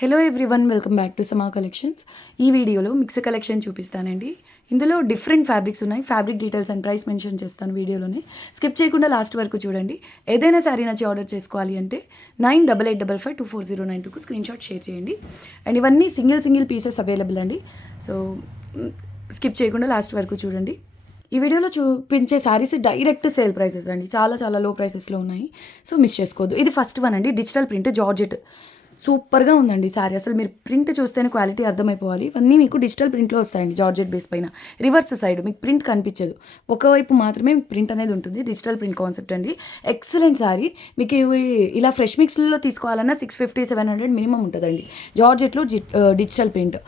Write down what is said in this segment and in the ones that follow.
Hello everyone, welcome back to సమా collections. ఈ వీడియోలో మిక్స్ కలెక్షన్ చూపిస్తానండి. ఇందులో డిఫరెంట్ ఫ్యాబ్రిక్స్ ఉన్నాయి. Fabric details and price mention చేస్తాను వీడియోలోనే. స్కిప్ చేయకుండా లాస్ట్ వరకు చూడండి. ఏదైనా శారీ నచ్చి ఆర్డర్ చేసుకోవాలి అంటే 9885524092కు స్క్రీన్ షాట్ షేర్ చేయండి. అండ్ ఇవన్నీ సింగిల్ పీసెస్ అవైలబుల్ అండి. సో స్కిప్ చేయకుండా లాస్ట్ వరకు చూడండి. ఈ వీడియోలో చూపించే శారీస్ డైరెక్ట్ సేల్ ప్రైసెస్ అండి. చాలా లో ప్రైసెస్లో ఉన్నాయి. సో మిస్ చేసుకోవద్దు. ఇది ఫస్ట్ వన్ అండి, డిజిటల్ ప్రింట్ జార్జెట్. సూపర్గా ఉందండి శారీ. అసలు మీరు ప్రింట్ చూస్తేనే క్వాలిటీ అర్థమైపోవాలి. ఇవన్నీ మీకు డిజిటల్ ప్రింట్లో వస్తాయండి, జార్జెట్ బేస్ పైన. రివర్స్ సైడ్ మీకు ప్రింట్ కనిపించదు, ఒకవైపు మాత్రమే ప్రింట్ అనేది ఉంటుంది. డిజిటల్ ప్రింట్ కాన్సెప్ట్ అండి. ఎక్సలెంట్ శారీ. మీకు ఇలా ఫ్రెష్ మిక్స్లో తీసుకోవాలన్నా 650-700 మినిమం ఉంటుందండి. జార్జెట్లో డిజిటల్ ప్రింట్.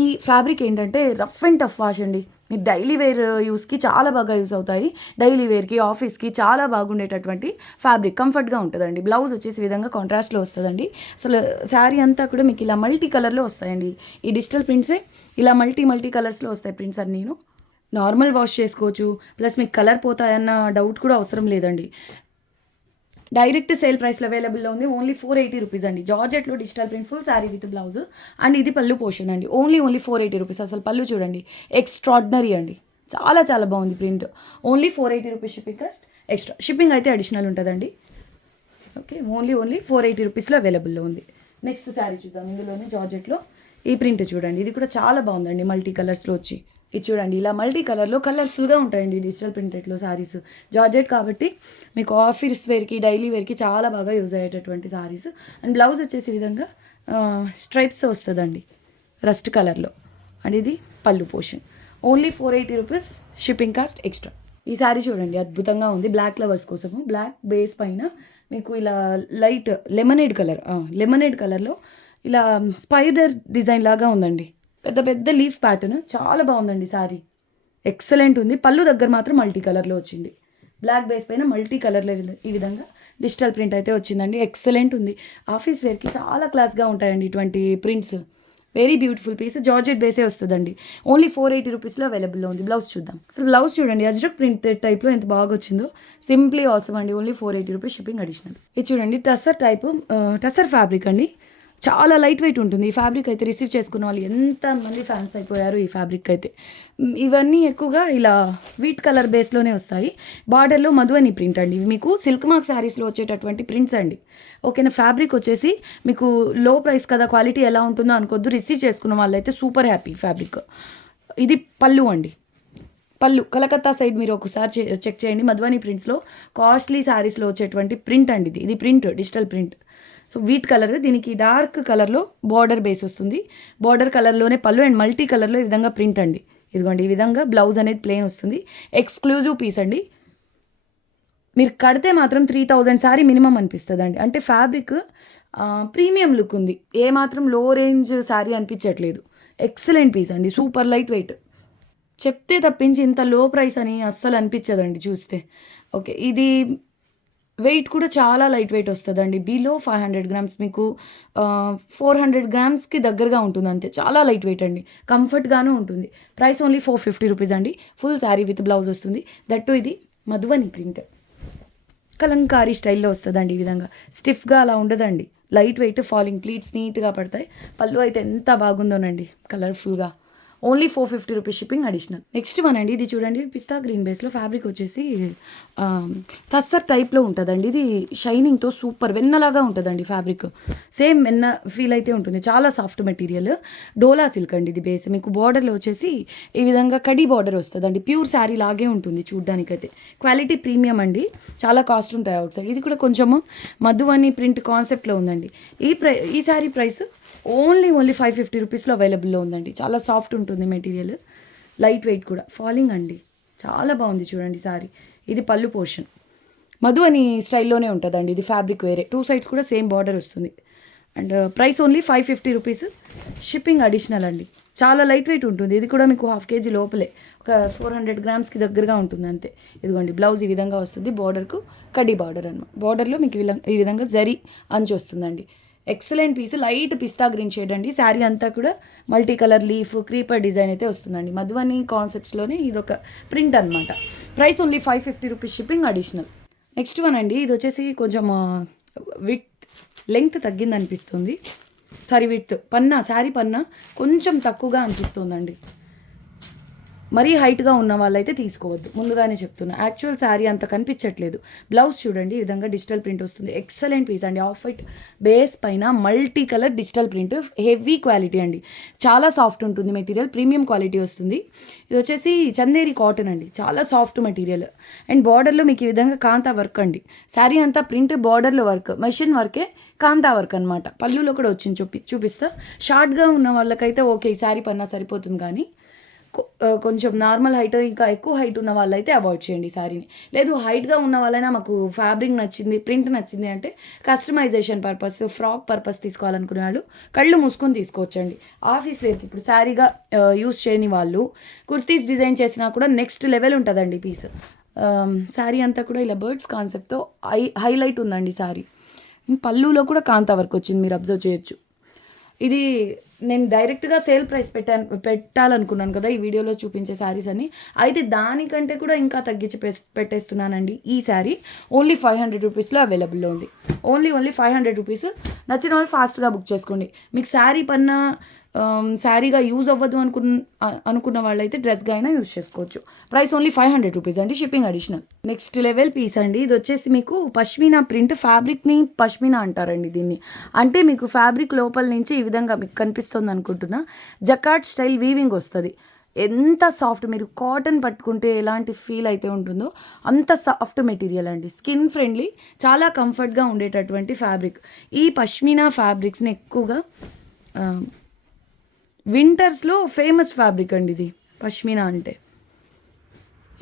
ఈ ఫ్యాబ్రిక్ ఏంటంటే రఫ్ అండ్ టఫ్ వాష్ అండి. మీరు డైలీ వేర్ యూస్కి చాలా బాగా యూస్ అవుతాయి. డైలీ వేర్కి, ఆఫీస్కి చాలా బాగుండేటటువంటి ఫ్యాబ్రిక్. కంఫర్ట్గా ఉంటుందండి. బ్లౌజ్ వచ్చేసి విధంగా కాంట్రాస్ట్లో వస్తుందండి. అసలు శారీ అంతా కూడా మీకు ఇలా మల్టీ కలర్లో వస్తాయండి. ఈ డిజిటల్ ప్రింట్సే ఇలా మల్టీ కలర్స్లో వస్తాయి ప్రింట్స్ అన్నీను. నార్మల్ వాష్ చేసుకోవచ్చు. ప్లస్ మీకు కలర్ పోతాయన్న డౌట్ కూడా అవసరం లేదండి. డైరెక్ట్ సేల్ ప్రైస్లో అవైలబుల్లో ఉంది. ఓన్లీ 480 రూపీస్ అండి. జార్జెట్లో digital print full sari with blouse. And ఇది పళ్ళు పోర్షన్ అండి. Only 480 rupees. అసలు పళ్ళు చూడండి, ఎక్స్ట్రాడినరీ అండి. చాలా బాగుంది print. Only 480 rupees shipping cost. Extra shipping అయితే అడిషనల్ ఉంటుందండి. ఓకే, ఓన్లీ 480 రూపీస్లో అవైలబుల్లో ఉంది. నెక్స్ట్ శారీ చూద్దాం. ఇందులోనే జార్జెట్లో ఈ ప్రింట్ చూడండి. ఇది కూడా చాలా బాగుందండి, మల్టీ కలర్స్లో వచ్చి. ఇది చూడండి, ఇలా మల్టీ కలర్లో కలర్ఫుల్గా ఉంటాయండి డిజిటల్ ప్రింటెడ్లో శారీస్. జార్జెట్ కాబట్టి మీకు ఆఫీస్ వేర్కి, డైలీ వేర్కి చాలా బాగా యూజ్ అయ్యేటటువంటి శారీస్. అండ్ బ్లౌజ్ వచ్చేసి విధంగా స్ట్రైప్స్ వస్తుందండి, రస్ట్ కలర్లో. అండ్ ఇది pallu portion. Only 480 rupees shipping cost extra. ఈ శారీ చూడండి, అద్భుతంగా ఉంది. బ్లాక్ లవర్స్ కోసము బ్లాక్ బేస్ పైన మీకు ఇలా లైట్ లెమనేడ్ కలర్లో ఇలా స్పైడర్ డిజైన్ లాగా ఉందండి. పెద్ద లీఫ్ ప్యాటర్న్. చాలా బాగుందండి శారీ, ఎక్సలెంట్ ఉంది. పళ్ళు దగ్గర మాత్రం మల్టీ కలర్లో వచ్చింది. బ్లాక్ బేస్ పైన మల్టీ కలర్లో ఈ విధంగా డిజిటల్ ప్రింట్ అయితే వచ్చిందండి. ఎక్సలెంట్ ఉంది. ఆఫీస్ వేర్కి చాలా క్లాస్గా ఉంటాయండి ఇటువంటి prints. Very beautiful piece. Georgette బేసే వస్తుందండి. ఓన్లీ 480 రూపీస్లో అవైలబుల్లో ఉంది. బ్లౌజ్ చూద్దాం. అసలు బ్లౌజ్ చూడండి, అజ్రక్ ప్రింటెడ్ టైప్లో ఎంత బాగా వచ్చిందో. సింప్లీ ఆసమ్ అండి. Only 480 rupees shipping additional. ఇది చూడండి, టసర్ ఫ్యాబ్రిక్ అండి. చాలా లైట్ వెయిట్ ఉంటుంది ఈ ఫ్యాబ్రిక్ అయితే. రిసీవ్ చేసుకున్న వాళ్ళు ఎంతమంది ఫ్యాన్స్ అయిపోయారు ఈ ఫ్యాబ్రిక్ అయితే. ఇవన్నీ ఎక్కువగా ఇలా వీట్ కలర్ బేస్లోనే వస్తాయి. బార్డర్లో మధువని ప్రింట్ అండి. ఇవి మీకు సిల్క్ మార్క్ శారీస్లో వచ్చేటటువంటి ప్రింట్స్ అండి. ఓకేనా. ఫ్యాబ్రిక్ వచ్చేసి మీకు లో ప్రైస్ కదా, క్వాలిటీ ఎలా ఉంటుందో అనుకోద్దు. రిసీవ్ చేసుకున్న వాళ్ళైతే సూపర్ హ్యాపీ ఫ్యాబ్రిక్. ఇది పళ్ళు అండి. పళ్ళు కలకత్తా సైడ్ మీరు ఒకసారి చెక్ చేయండి. మధువని ప్రింట్స్లో కాస్ట్లీ శారీస్లో వచ్చేటువంటి ప్రింట్ అండి. ఇది print, digital print. So wheat colour, దీనికి డార్క్ కలర్లో బార్డర్ బేస్ వస్తుంది. బార్డర్ కలర్లోనే పళ్ళు అండ్ మల్టీ కలర్లో ఈ విధంగా ప్రింట్ అండి. ఇదిగోండి, ఈ విధంగా బ్లౌజ్ అనేది ప్లెయిన్ వస్తుంది. ఎక్స్క్లూజివ్ పీస్ అండి. మీరు కడితే మాత్రం 3000 శారీ మినిమం అనిపిస్తుంది అండి. అంటే ఫ్యాబ్రిక్ ప్రీమియం లుక్ ఉంది. ఏమాత్రం లో రేంజ్ శారీ అనిపించట్లేదు. ఎక్సలెంట్ పీస్ అండి. Super light weight. చెప్తే తప్పించి ఇంత లో ప్రైస్ అని అస్సలు అనిపించదండి చూస్తే. ఓకే, ఇది వెయిట్ కూడా చాలా లైట్ వెయిట్ వస్తుందండి. బిలో 500 గ్రామ్స్, మీకు 400 గ్రామ్స్కి దగ్గరగా ఉంటుంది అంతే. చాలా లైట్ వెయిట్ అండి, కంఫర్ట్గానే ఉంటుంది. ప్రైస్ ఓన్లీ 450 రూపీస్ అండి. ఫుల్ శారీ విత్ బ్లౌజ్ వస్తుంది. దట్టు ఇది మధువని ప్రింట్, కలంకారీ స్టైల్లో వస్తుందండి. ఈ విధంగా స్టిఫ్గా అలా ఉండదండి. లైట్ వెయిట్, ఫాలింగ్ ప్లీట్స్ నీట్గా పడతాయి. పళ్ళు అయితే ఎంత బాగుందోనండి, కలర్ఫుల్గా. Only 450 rupees shipping additional. Next one అండి. ఇది చూడండి, పిస్తా గ్రీన్ బేస్లో ఫ్యాబ్రిక్ వచ్చేసి టస్సర్ టైప్లో ఉంటుందండి. ఇది షైనింగ్తో సూపర్ వెన్నలాగా ఉంటుందండి ఫ్యాబ్రిక్. సేమ్ వెన్న ఫీల్ అయితే ఉంటుంది. చాలా సాఫ్ట్ మెటీరియల్. డోలా సిల్క్ అండి ఇది బేస్. మీకు బార్డర్లో వచ్చేసి ఈ విధంగా కడీ బార్డర్ వస్తుందండి. ప్యూర్ శారీ లాగే ఉంటుంది చూడ్డానికైతే. క్వాలిటీ ప్రీమియం అండి. చాలా కాస్ట్ ఉంటాయి అవుట్ సైడ్. ఇది కూడా కొంచెము మధువని ప్రింట్ కాన్సెప్ట్లో ఉందండి. ఈ శారీ ప్రైస్ ఓన్లీ 550 రూపీస్లో అవైలబుల్లో ఉందండి. చాలా సాఫ్ట్ ఉంటుంది మెటీరియల్, లైట్ వెయిట్ కూడా, ఫాలింగ్ అండి. చాలా బాగుంది చూడండి శారీ. ఇది పళ్ళు పోర్షన్. మధువని స్టైల్లోనే ఉంటుందండి. ఇది ఫ్యాబ్రిక్ వేరే. 2 సైడ్స్ కూడా సేమ్ బార్డర్ వస్తుంది. And price only 550 rupees shipping additional అండి. చాలా లైట్ వెయిట్ ఉంటుంది. ఇది కూడా మీకు 1/2 kg లోపలే, ఒక 400 గ్రామ్స్కి దగ్గరగా ఉంటుంది అంతే. ఇదిగోండి, బ్లౌజ్ ఈ విధంగా వస్తుంది. బార్డర్కు కడ్డీ బార్డర్ అనమాట. బార్డర్లో మీకు ఈ విధంగా జరీ అంచు వస్తుందండి. Excellent piece. Light pista green shade అండి. శారీ అంతా కూడా multi colour leaf, creeper design అయితే వస్తుందండి. మధువని కాన్సెప్ట్స్లోనే ఇదొక ప్రింట్ అనమాట. Price only 550 rupees shipping additional. Next one అండి. ఇది వచ్చేసి కొంచెం లెంగ్త్ తగ్గింది అనిపిస్తుంది. సారీ విడ్త్ పన్నా, శారీ పన్నా కొంచెం తక్కువగా అనిపిస్తుందండి. మరీ హైట్గా ఉన్న వాళ్ళైతే తీసుకోవద్దు, ముందుగానే చెప్తున్నా. యాక్చువల్ శారీ అంత కనిపించట్లేదు. బ్లౌజ్ చూడండి, ఈ విధంగా డిజిటల్ ప్రింట్ వస్తుంది. ఎక్సలెంట్ పీస్ అండి. ఆఫ్ వైట్ బేస్ పైన multi colour digital print, heavy quality అండి. చాలా సాఫ్ట్ ఉంటుంది మెటీరియల్, ప్రీమియం క్వాలిటీ వస్తుంది. ఇది వచ్చేసి చందేరి కాటన్ అండి, చాలా సాఫ్ట్ మెటీరియల్. అండ్ బార్డర్లో మీకు ఈ విధంగా కాంతా వర్క్ అండి. శారీ అంతా ప్రింట్, బార్డర్లో వర్క్, మెషిన్ వర్కే, కాంతా వర్క్ అనమాట. పళ్ళులో కూడా వచ్చింది, చూపిస్తా. షార్ట్గా ఉన్న వాళ్ళకైతే ఓకే, ఈ శారీ పన్నా సరిపోతుంది. కానీ కొంచెం నార్మల్ హైట్, ఇంకా ఎక్కువ హైట్ ఉన్న వాళ్ళైతే అవాయిడ్ చేయండి శారీని. లేదు హైట్గా ఉన్న వాళ్ళైనా మాకు ఫ్యాబ్రిక్ నచ్చింది, ప్రింట్ నచ్చింది అంటే కస్టమైజేషన్ పర్పస్, ఫ్రాక్ పర్పస్ తీసుకోవాలనుకునే వాళ్ళు కళ్ళు మూసుకొని తీసుకోవచ్చండి. ఆఫీస్ వేర్కి ఇప్పుడు శారీగా యూస్ చేయని వాళ్ళు కుర్తీస్ డిజైన్ చేసినా కూడా నెక్స్ట్ లెవెల్ ఉంటుందండి పీస్. శారీ అంతా కూడా ఇలా బర్డ్స్ కాన్సెప్ట్తో హైలైట్ ఉందండి శారీ. పళ్ళులో కూడా కాంతా వర్క్ వచ్చింది, మీరు అబ్జర్వ్ చేయొచ్చు. ఇది నేను డైరెక్ట్గా సేల్ ప్రైస్ పెట్టాలనుకున్నాను కదా ఈ వీడియోలో చూపించే శారీస్ అని. అయితే దానికంటే కూడా ఇంకా తగ్గించి పెట్టేస్తున్నానండి. ఈ శారీ ఓన్లీ 500 రూపీస్లో అవైలబుల్లో ఉంది. Only 500 rupees. నచ్చిన వాళ్ళు ఫాస్ట్గా బుక్ చేసుకోండి. మీకు శారీ పన్నా శారీగా యూజ్ అవ్వదు అనుకున్న వాళ్ళైతే డ్రెస్గా అయినా యూజ్ చేసుకోవచ్చు. ప్రైస్ ఓన్లీ 500 రూపీస్ అండి, shipping additional. Next level piece అండి. ఇది వచ్చేసి మీకు పష్మీనా ప్రింట్, ఫ్యాబ్రిక్ని పష్మీనా అంటారండి దీన్ని. అంటే మీకు ఫ్యాబ్రిక్ లోపల నుంచి ఈ విధంగా మీకు కనిపిస్తుంది అనుకుంటున్నా, జకార్డ్ స్టైల్ వీవింగ్ వస్తుంది. ఎంత సాఫ్ట్, మీరు కాటన్ పట్టుకుంటే ఎలాంటి ఫీల్ అయితే ఉంటుందో అంత సాఫ్ట్ మెటీరియల్ అండి. స్కిన్ ఫ్రెండ్లీ, చాలా కంఫర్ట్గా ఉండేటటువంటి ఫ్యాబ్రిక్. ఈ పష్మీనా ఫ్యాబ్రిక్స్ని ఎక్కువగా వింటర్స్లో ఫేమస్ ఫ్యాబ్రిక్ అండి ఇది పష్మీనా అంటే.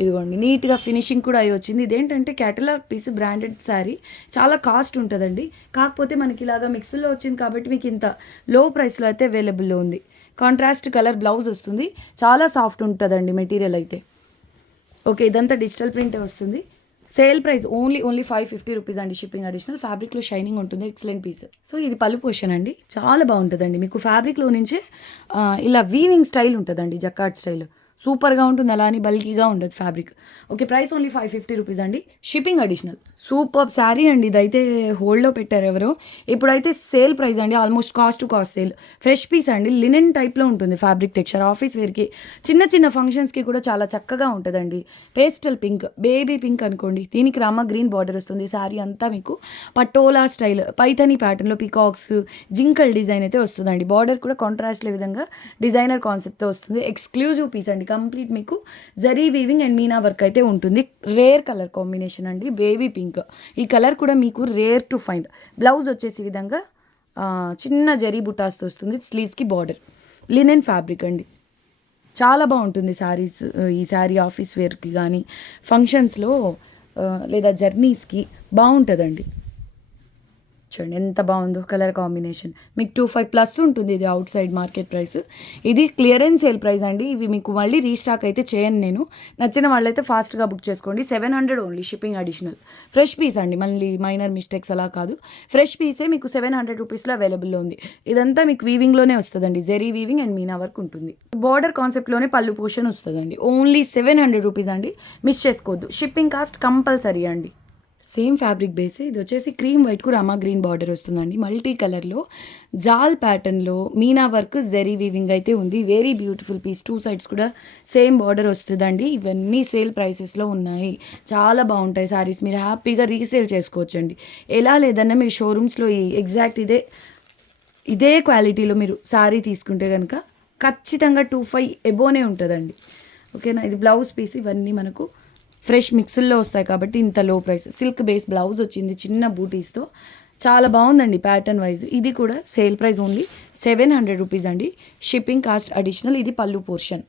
ఇదిగోండి, నీట్గా ఫినిషింగ్ కూడా అయి వచ్చింది. ఇదేంటంటే క్యాటలాగ్ పీస్, బ్రాండెడ్ శారీ, చాలా కాస్ట్ ఉంటుందండి. కాకపోతే మనకి ఇలాగా మిక్స్లో వచ్చింది కాబట్టి మీకు ఇంత లో ప్రైస్లో అయితే అవైలబుల్లో ఉంది. కాంట్రాస్ట్ కలర్ బ్లౌజ్ వస్తుంది, చాలా సాఫ్ట్ ఉంటుందండి మెటీరియల్ అయితే. ఓకే, ఇదంతా డిజిటల్ ప్రింటే వస్తుంది. సేల్ ప్రైస్ ఓన్లీ 550 రూపీస్ అండి, షిప్పింగ్ అడిషనల్. ఫ్యాబ్రిక్లో షైనింగ్ ఉంటుంది, ఎక్సలెంట్ పీస్. సో ఇది పళ్ళు పోర్షన్ అండి, చాలా బాగుంటుందండి. మీకు ఫ్యాబ్రిక్లో నుంచే ఇలా వీవింగ్ స్టైల్ ఉంటుందండి, జకార్డ్ స్టైల్. సూపర్గా ఉంటుంది, అలా అని బల్కీగా ఉండదు fabric. Okay, price only 550 rupees అండి, షిప్పింగ్ అడిషనల్. సూపర్ శారీ అండి, ఇదైతే హోల్డ్లో పెట్టారు ఎవరో. ఇప్పుడైతే సేల్ ప్రైస్ అండి, almost cost to cost sale. Fresh piece అండి, లినెన్ టైప్లో ఉంటుంది ఫ్యాబ్రిక్ టెక్స్చర్. ఆఫీస్ వేర్కి, చిన్న చిన్న ఫంక్షన్స్కి కూడా చాలా చక్కగా ఉంటుందండి. పేస్టల్ పింక్, బేబీ పింక్ అనుకోండి. దీనికి రామ గ్రీన్ బార్డర్ వస్తుంది. శారీ అంతా మీకు పటోలా స్టైల్, పైథనీ ప్యాటర్న్లో పీకాక్స్, జింకల్ డిజైన్ అయితే వస్తుందండి. బార్డర్ కూడా కాంట్రాస్ట్ విధంగా డిజైనర్ కాన్సెప్ట్తో వస్తుంది. ఎక్స్క్లూజివ్ పీస్ అండి, కంప్లీట్ మీకు zari weaving and meena work అయితే ఉంటుంది. రేర్ కలర్ కాంబినేషన్ అండి, బేబీ పింక్. ఈ కలర్ కూడా మీకు రేర్ టు ఫైండ్. బ్లౌజ్ వచ్చేసి విధంగా చిన్న జరీ బుటాస్తో వస్తుంది. స్లీవ్స్కి బార్డర్, లినెన్ ఫ్యాబ్రిక్ అండి. చాలా బాగుంటుంది శారీస్. ఈ శారీ ఆఫీస్ వేర్కి కానీ ఫంక్షన్స్లో లేదా జర్నీస్కి బాగుంటుందండి. చూడండి ఎంత బాగుందో కలర్ కాంబినేషన్. మీకు 25+ ఉంటుంది ఇది అవుట్ సైడ్ మార్కెట్ ప్రైస్. ఇది క్లియరెన్స్ సేల్ ప్రైస్ అండి. ఇవి మీకు మళ్ళీ రీస్టాక్ అయితే చేయను నేను. నచ్చిన వాళ్ళైతే ఫాస్ట్గా బుక్ చేసుకోండి. 700 only, shipping additional. Fresh piece అండి, మళ్ళీ మైనర్ మిస్టేక్స్ అలా కాదు. ఫ్రెష్ పీసే మీకు 700 రూపీస్లో అవైలబుల్లో ఉంది. ఇదంతా మీకు వీవింగ్లోనే వస్తుందండి, zari weaving and meena work ఉంటుంది. బార్డర్ కాన్సెప్ట్లోనే పళ్ళు పోర్షన్ వస్తుందండి. ఓన్లీ 700 రూపీస్ అండి, మిస్ చేసుకోవద్దు. షిప్పింగ్ కాస్ట్ కంపల్సరీ అండి. సేమ్ ఫ్యాబ్రిక్ బేసే. ఇది వచ్చేసి క్రీమ్ వైట్కు రామా గ్రీన్ బార్డర్ వస్తుందండి. మల్టీ కలర్లో జాల్ ప్యాటర్న్లో మీనా వర్క్, జెరీ వీవింగ్ అయితే ఉంది. Very beautiful piece. 2 సైడ్స్ కూడా సేమ్ బార్డర్ వస్తుందండి. ఇవన్నీ సేల్ ప్రైసెస్లో ఉన్నాయి, చాలా బాగుంటాయి శారీస్. మీరు హ్యాపీగా రీసేల్ చేసుకోవచ్చండి. ఎలా లేదన్నా మీరు షోరూమ్స్లో ఈ ఎగ్జాక్ట్ ఇదే క్వాలిటీలో మీరు శారీ తీసుకుంటే కనుక ఖచ్చితంగా 25 ఎబోనే ఉంటుందండి. ఓకేనా, ఇది బ్లౌజ్ పీస్. ఇవన్నీ మనకు ఫ్రెష్ మిక్స్ల్లో వస్తాయి కాబట్టి ఇంత లో ప్రైస్. సిల్క్ బేస్ బ్లౌజ్ వచ్చింది చిన్న బూటీస్తో, చాలా బాగుందండి ప్యాటర్న్ వైజ్. ఇది కూడా సేల్ ప్రైస్ ఓన్లీ 700 రూపీస్ అండి, షిప్పింగ్ కాస్ట్ అడిషనల్. ఇది పళ్ళు పోర్షన్.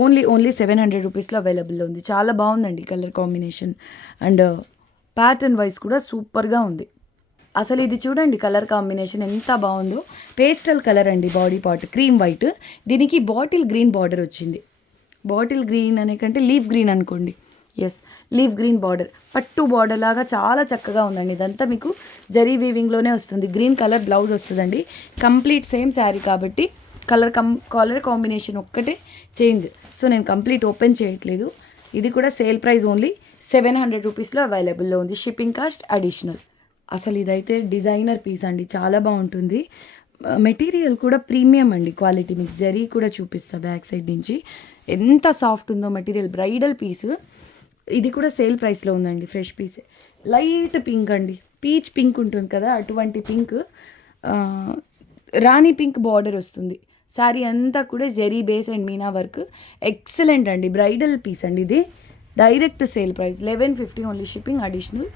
ఓన్లీ 700 రూపీస్లో అవైలబుల్లో ఉంది. చాలా బాగుందండి colour combination and pattern wise కూడా సూపర్గా ఉంది. అసలు ఇది చూడండి కలర్ కాంబినేషన్ ఎంత బాగుందో. పేస్టల్ కలర్ అండి, బాడీ పార్ట్ క్రీమ్ వైట్, దీనికి బాటిల్ గ్రీన్ బార్డర్ వచ్చింది. బాటిల్ గ్రీన్ అనే కంటే లీఫ్ గ్రీన్ అనుకోండి. ఎస్, లీఫ్ గ్రీన్ బార్డర్, పట్టు బార్డర్ లాగా చాలా చక్కగా ఉందండి. ఇదంతా మీకు జరీ వీవింగ్లోనే వస్తుంది. గ్రీన్ కలర్ బ్లౌజ్ వస్తుందండి. కంప్లీట్ సేమ్ శారీ కాబట్టి కలర్ కాంబినేషన్ ఒక్కటే చేంజ్. సో నేను కంప్లీట్ ఓపెన్ చేయట్లేదు. ఇది కూడా సేల్ ప్రైస్ ఓన్లీ 700 రూపీస్లో అవైలబుల్లో ఉంది, షిప్పింగ్ కాస్ట్ అడిషనల్. అసలు ఇదైతే డిజైనర్ పీస్ అండి, చాలా బాగుంటుంది. మెటీరియల్ కూడా ప్రీమియం అండి క్వాలిటీ. మీకు జరీ కూడా చూపిస్తా బ్యాక్ సైడ్ నుంచి ఎంత సాఫ్ట్ ఉందో మెటీరియల్. బ్రైడల్ పీస్ ఇది కూడా సేల్ ప్రైస్లో ఉందండి. ఫ్రెష్ పీస్, లైట్ పింక్ అండి, పీచ్ పింక్ ఉంటుంది కదా అటువంటి పింక్, రాణి పింక్ బార్డర్ వస్తుంది. శారీ అంతా కూడా zari base and meena work. Excellent అండి, బ్రైడల్ పీస్ అండి ఇది. Direct sale price 1150 only, shipping additional.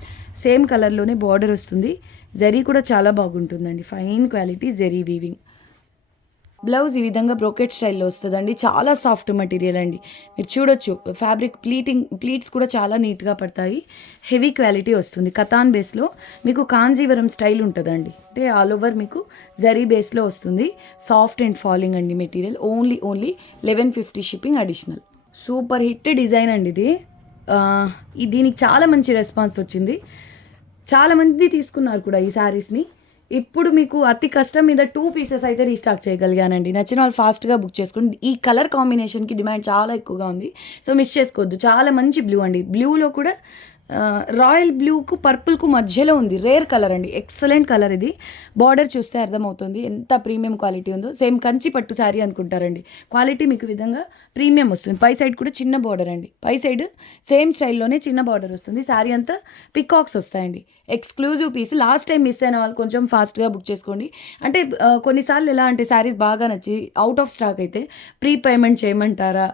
Same కలర్లోనే బార్డర్ వస్తుంది. జరీ కూడా చాలా బాగుంటుందండి, fine quality zari weaving. Blouse ఈ విధంగా బ్రోకెట్ స్టైల్లో వస్తుందండి. చాలా సాఫ్ట్ మెటీరియల్ అండి, మీరు చూడొచ్చు. ఫ్యాబ్రిక్ ప్లీట్స్ కూడా చాలా నీట్గా పడతాయి. హెవీ క్వాలిటీ వస్తుంది. కతాన్ బేస్లో మీకు కాంజీవరం స్టైల్ ఉంటుందండి. అంటే ఆల్ ఓవర్ మీకు జరీ బేస్లో వస్తుంది. సాఫ్ట్ అండ్ ఫాలింగ్ అండి material. Only 1150 shipping additional. Super hit design అండి ఇది. దీనికి చాలా మంచి రెస్పాన్స్ వచ్చింది. చాలామంది తీసుకున్నారు కూడా ఈ శారీస్ని. ఇప్పుడు మీకు అతి కష్టం మీద 2 పీసెస్ అయితే రీస్టాక్ చేయగలిగానండి. నచ్చిన వాళ్ళు ఫాస్ట్గా బుక్ చేసుకోండి. ఈ కలర్ కాంబినేషన్కి డిమాండ్ చాలా ఎక్కువగా ఉంది, సో మిస్ చేసుకోవద్దు. చాలా మంచి బ్లూ అండి. బ్లూలో కూడా రాయల్ బ్లూకు పర్పుల్కు మధ్యలో ఉంది. రేర్ కలర్ అండి, ఎక్సలెంట్ కలర్ ఇది. బార్డర్ చూస్తే అర్థమవుతుంది ఎంత ప్రీమియం క్వాలిటీ ఉందో. సేమ్ కంచి పట్టు శారీ అనుకుంటారండి. క్వాలిటీ మీకు విధంగా ప్రీమియం వస్తుంది. పై సైడ్ కూడా చిన్న బార్డర్ అండి. పై సైడ్ సేమ్ స్టైల్లోనే చిన్న బార్డర్ వస్తుంది. శారీ అంతా పికాక్స్ వస్తాయండి. Exclusive piece. Last time miss అయిన వాళ్ళు కొంచెం ఫాస్ట్గా బుక్ చేసుకోండి. అంటే కొన్నిసార్లు ఎలా అంటే శారీస్ బాగా నచ్చి అవుట్ ఆఫ్ స్టాక్ అయితే ప్రీ పేమెంట్ చేయమంటారా,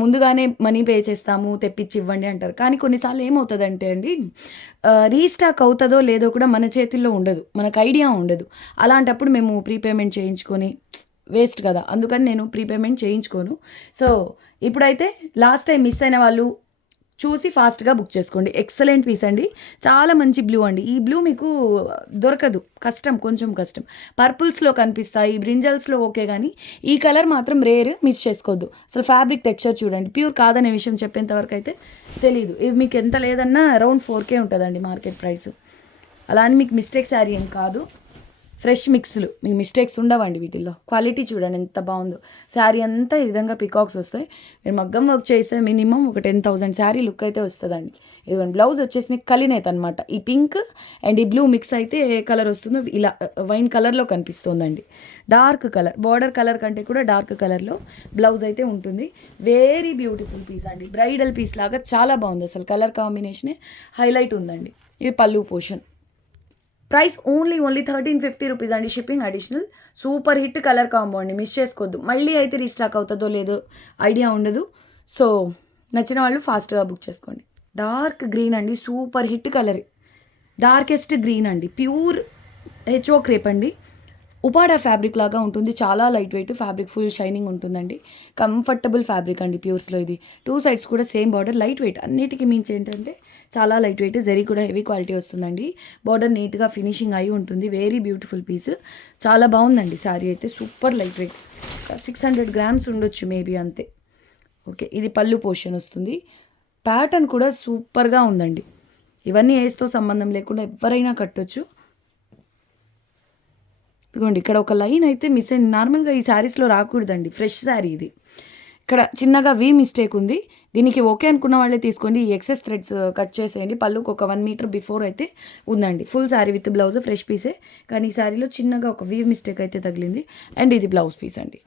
ముందుగానే మనీ పే చేస్తాము తెప్పించి ఇవ్వండి అంటారు. కానీ కొన్నిసార్లు ఏమవుతుందంటే అండి, రీస్టాక్ అవుతుందో లేదో కూడా మన చేతుల్లో ఉండదు, మనకు ఐడియా ఉండదు. అలాంటప్పుడు మేము ప్రీపేమెంట్ చేయించుకొని వేస్ట్ కదా, అందుకని నేను ప్రీపేమెంట్ చేయించుకోను. సో ఇప్పుడైతే లాస్ట్ టైం మిస్ అయిన వాళ్ళు చూసి ఫాస్ట్గా బుక్ చేసుకోండి. ఎక్సలెంట్ పీస్ అండి, చాలా మంచి బ్లూ అండి. ఈ బ్లూ మీకు దొరకదు, కష్టం, కొంచెం కష్టం. పర్పుల్స్లో కనిపిస్తాయి, బ్రింజల్స్లో ఓకే, కానీ ఈ కలర్ మాత్రం రేర్, మిస్ చేసుకోవద్దు. అసలు ఫ్యాబ్రిక్ టెక్స్చర్ చూడండి, ప్యూర్ కాదనే విషయం చెప్పేంత వరకు అయితే తెలీదు. ఇది మీకు ఎంత లేదన్నా అరౌండ్ 4K ఉంటుందండి మార్కెట్ ప్రైస్. అలా అని మీకు మిస్టేక్ శారీ ఏం కాదు. ఫ్రెష్ మిక్స్లు, మీకు మిస్టేక్స్ ఉండవండి వీటిల్లో. క్వాలిటీ చూడండి ఎంత బాగుందో. శారీ అంతా ఈ విధంగా పికాక్స్ వస్తాయి. మీరు మగ్గం వర్క్ చేస్తే మినిమం ఒక 10,000 శారీ లుక్ అయితే వస్తుందండి. ఇదిగోండి బ్లౌజ్ వచ్చేసి మీకు కలినేత అనమాట. ఈ పింక్ అండ్ ఈ బ్లూ మిక్స్ అయితే ఏ కలర్ వస్తుందో ఇలా వైన్ కలర్లో కనిపిస్తుందండి. డార్క్ కలర్, బార్డర్ కలర్ కంటే కూడా డార్క్ కలర్లో బ్లౌజ్ అయితే ఉంటుంది. వెరీ బ్యూటిఫుల్ పీస్ అండి, బ్రైడల్ పీస్ లాగా చాలా బాగుంది. అసలు కలర్ కాంబినేషనే హైలైట్ ఉందండి. ఇది pallu portion. Price only 1350 rupees అండి, shipping additional. Super hit colour combo అండి, మిస్ చేసుకోవద్దు. మళ్ళీ అయితే రీస్టాక్ అవుతుందో లేదో ఐడియా ఉండదు. సో నచ్చిన వాళ్ళు ఫాస్ట్గా బుక్ చేసుకోండి. డార్క్ గ్రీన్ అండి, super hit colour. Darkest green అండి, ప్యూర్ హెచ్ఓ క్రేప్ అండి. ఉపాడా ఫ్యాబ్రిక్ లాగా ఉంటుంది, చాలా light weight fabric, full shining ఉంటుందండి. కంఫర్టబుల్ ఫ్యాబ్రిక్ అండి ప్యూర్స్లో. ఇది 2 సైడ్స్ కూడా సేమ్ బార్డర్, లైట్ వెయిట్. అన్నిటికీ మించి ఏంటంటే చాలా లైట్ వెయిట్, జరీ కూడా హెవీ క్వాలిటీ వస్తుందండి. బార్డర్ నీట్గా ఫినిషింగ్ అయి ఉంటుంది. వెరీ బ్యూటిఫుల్ పీస్, చాలా బాగుందండి. శారీ అయితే సూపర్ లైట్ వెయిట్, 600 గ్రామ్స్ ఉండొచ్చు మేబీ, అంతే. ఓకే, ఇది పళ్ళు పోర్షన్ వస్తుంది. ప్యాటర్న్ కూడా సూపర్గా ఉందండి. ఇవన్నీ ఏజ్తో సంబంధం లేకుండా ఎవరైనా కట్టొచ్చు. ఇదిగోండి ఇక్కడ ఒక లైన్ అయితే మిస్ అయింది. నార్మల్గా ఈ శారీస్లో రాకూడదండి, ఫ్రెష్ శారీ ఇది. ఇక్కడ చిన్నగా వీ మిస్టేక్ ఉంది. దీనికి ఓకే అనుకున్న వాళ్ళే తీసుకోండి. ఈ ఎక్సెస్ థ్రెడ్స్ కట్ చేసేయండి. పళ్ళుకి ఒక 1 మీటర్ బిఫోర్ అయితే ఉందండి. Full sari with blouse fresh పీసే, కానీ ఈ శారీలో చిన్నగా ఒక వీ మిస్టేక్ అయితే తగిలింది. అండ్ ఇది బ్లౌజ్ పీస్ అండి.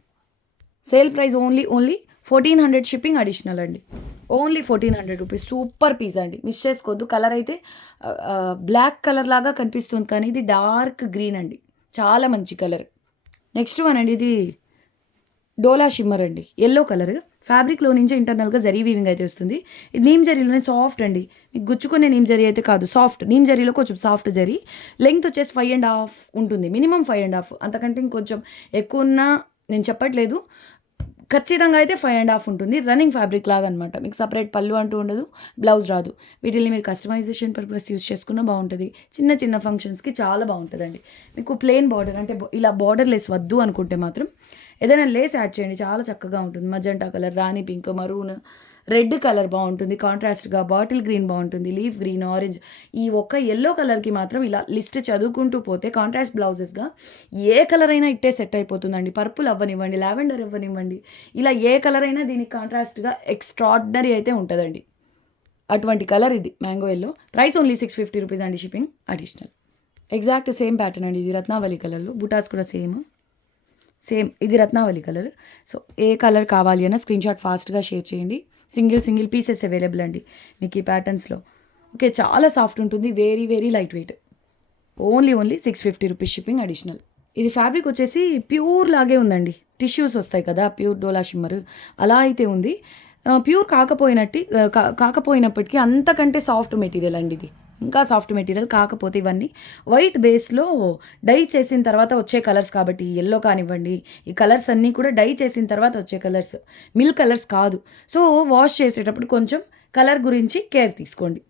Sale price only 1400 shipping additional అండి. Only 1400 rupees. సూపర్ పీస్ అండి, మిస్ చేసుకోవద్దు. కలర్ అయితే బ్లాక్ కలర్ లాగా కనిపిస్తుంది, కానీ ఇది డార్క్ గ్రీన్ అండి, చాలా మంచి కలర్. నెక్స్ట్ వన్ అండి, ఇది డోలా షిమ్మర్ అండి, ఎల్లో కలర్. ఫ్యాబ్రిక్లో నుంచి ఇంటర్నల్గా జరీ వీవింగ్ అయితే వస్తుంది. ఇది నీమ్ జరీలోనే సాఫ్ట్ అండి, మీకు గుచ్చుకునే నీమ్ జరీ అయితే కాదు, సాఫ్ట్ నీమ్ జరీలో కొంచెం సాఫ్ట్ జరీ. లెంగ్త్ వచ్చేసి 5.5 ఉంటుంది, మినిమం 5.5. అంతకంటే ఇంకొంచెం ఎక్కువ ఉన్నా నేను చెప్పట్లేదు, ఖచ్చితంగా అయితే 5.5 ఉంటుంది. రన్నింగ్ ఫ్యాబ్రిక్ లాగా అనమాట. మీకు సపరేట్ పళ్ళు అంటూ ఉండదు, బ్లౌజ్ రాదు. వీటిని మీరు కస్టమైజేషన్ పర్పస్ యూస్ చేసుకున్నా బాగుంటుంది. చిన్న చిన్న ఫంక్షన్స్కి చాలా బాగుంటుందండి. మీకు ప్లెయిన్ బార్డర్ అంటే ఇలా బార్డర్ లెస్ వద్దు అనుకుంటే మాత్రం ఏదైనా లేస్ యాడ్ చేయండి, చాలా చక్కగా ఉంటుంది. మజంటా కలర్, రాణి పింక్, మరూన్, రెడ్ కలర్ బాగుంటుంది. కాంట్రాస్ట్గా బాటిల్ గ్రీన్ బాగుంటుంది, లీఫ్ గ్రీన్, ఆరెంజ్. ఈ ఒక్క ఎల్లో కలర్కి మాత్రం ఇలా లిస్ట్ చదువుకుంటూ పోతే కాంట్రాస్ట్ బ్లౌజెస్గా ఏ కలర్ అయినా ఇట్టే సెట్ అయిపోతుందండి. పర్పుల్ అవ్వనివ్వండి, లావెండర్ అవ్వనివ్వండి, ఇలా ఏ కలర్ అయినా దీనికి కాంట్రాస్ట్గా ఎక్స్ట్రాడినరీ అయితే ఉంటుందండి. అటువంటి కలర్ ఇది mango yellow. Price only 650 rupees అండి, shipping additional. Exact same pattern అండి. ఇది రత్నావళి కలర్లో, బుటాస్ కూడా సేమ్ ఇది రత్నావళి కలర్. సో ఏ కలర్ కావాలి అన్న స్క్రీన్ షాట్ ఫాస్ట్గా షేర్ చేయండి. సింగిల్ పీసెస్ అవైలబుల్ అండి మీకు ఈ ప్యాటర్న్స్లో. ఓకే, చాలా సాఫ్ట్ ఉంటుంది, very very light weight. Only 650 rupees shipping additional. ఇది ఫ్యాబ్రిక్ వచ్చేసి ప్యూర్ లాగే ఉందండి. టిష్యూస్ వస్తాయి కదా, ప్యూర్ డోలా షిమ్మర్ అలా అయితే ఉంది. ప్యూర్ కాకపోయినప్పటికీ అంతకంటే సాఫ్ట్ మెటీరియల్ అండి ఇది, ఇంకా సాఫ్ట్ మెటీరియల్. కాకపోతే ఇవన్నీ వైట్ బేస్లో డై చేసిన తర్వాత వచ్చే కలర్స్ కాబట్టి, ఎల్లో కానివ్వండి, ఈ కలర్స్ అన్నీ కూడా డై చేసిన తర్వాత వచ్చే కలర్స్, మిల్క్ కలర్స్ కాదు. సో వాష్ చేసేటప్పుడు కొంచెం కలర్ గురించి కేర్ తీసుకోండి.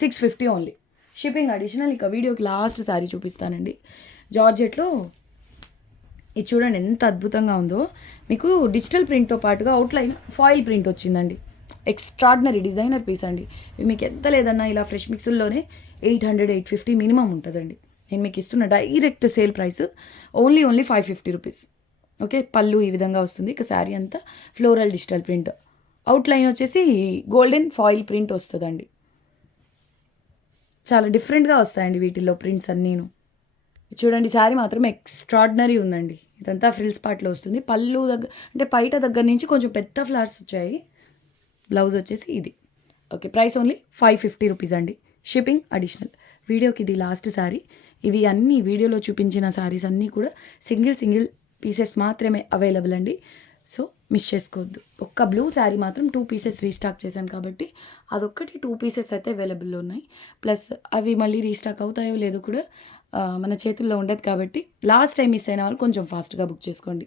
650 ఓన్లీ షిప్పింగ్ అడిషనల్. ఇక వీడియోకి లాస్ట్ శారీ చూపిస్తానండి. జార్జెట్లో ఇది చూడండి ఎంత అద్భుతంగా ఉందో. మీకు డిజిటల్ ప్రింట్తో పాటుగా అవుట్లైన్ ఫాయిల్ ప్రింట్ వచ్చిందండి. ఎక్స్ట్రాడినరీ డిజైనర్ పీస్ అండి. ఇవి మీకు ఎంత లేదన్నా ఇలా ఫ్రెష్ మిక్స్లోనే 800-850 మినిమం ఉంటుందండి. నేను మీకు ఇస్తున్న direct sale price only 550 rupees. Okay, పళ్ళు ఈ విధంగా వస్తుంది. ఇక శారీ అంతా ఫ్లోరల్ డిజిటల్ ప్రింట్, అవుట్లైన్ వచ్చేసి గోల్డెన్ ఫాయిల్ ప్రింట్ వస్తుందండి. చాలా డిఫరెంట్గా వస్తాయండి వీటిల్లో ప్రింట్స్ అన్నీను. చూడండి శారీ మాత్రం ఎక్స్ట్రాడినరీ ఉందండి. ఇదంతా ఫ్రిల్స్ పార్ట్లో వస్తుంది. పళ్ళు దగ్గర అంటే పైట దగ్గర నుంచి కొంచెం పెద్ద ఫ్లవర్స్ వచ్చాయి. బ్లౌజ్ వచ్చేసి ఇది. ఓకే, ప్రైస్ ఓన్లీ 550 రూపీస్ అండి, షిప్పింగ్ అడిషనల్. వీడియోకి ఇది లాస్ట్ శారీ. ఇవి అన్ని వీడియోలో చూపించిన శారీస్ అన్నీ కూడా సింగిల్ పీసెస్ మాత్రమే అవైలబుల్ అండి. సో మిస్ చేసుకోవద్దు. ఒక్క బ్లూ శారీ మాత్రం 2 పీసెస్ రీస్టాక్ చేశాను కాబట్టి అదొక్కటి 2 పీసెస్ అయితే అవైలబుల్లో ఉన్నాయి. ప్లస్ అవి మళ్ళీ రీస్టాక్ అవుతాయో లేదో కూడా మన చేతుల్లో ఉండదు కాబట్టి లాస్ట్ టైం మిస్ అయిన వాళ్ళు కొంచెం ఫాస్ట్గా బుక్ చేసుకోండి.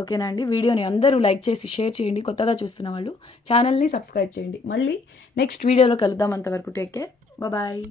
ఓకేనా అండి? వీడియోని అందరూ లైక్ చేసి షేర్ చేయండి. కొత్తగా చూస్తున్న వాళ్ళు ఛానల్ని సబ్స్క్రైబ్ చేయండి. మళ్ళీ నెక్స్ట్ వీడియోలో కలుద్దాం. అంతవరకు టేక్ కేర్, బాయ్.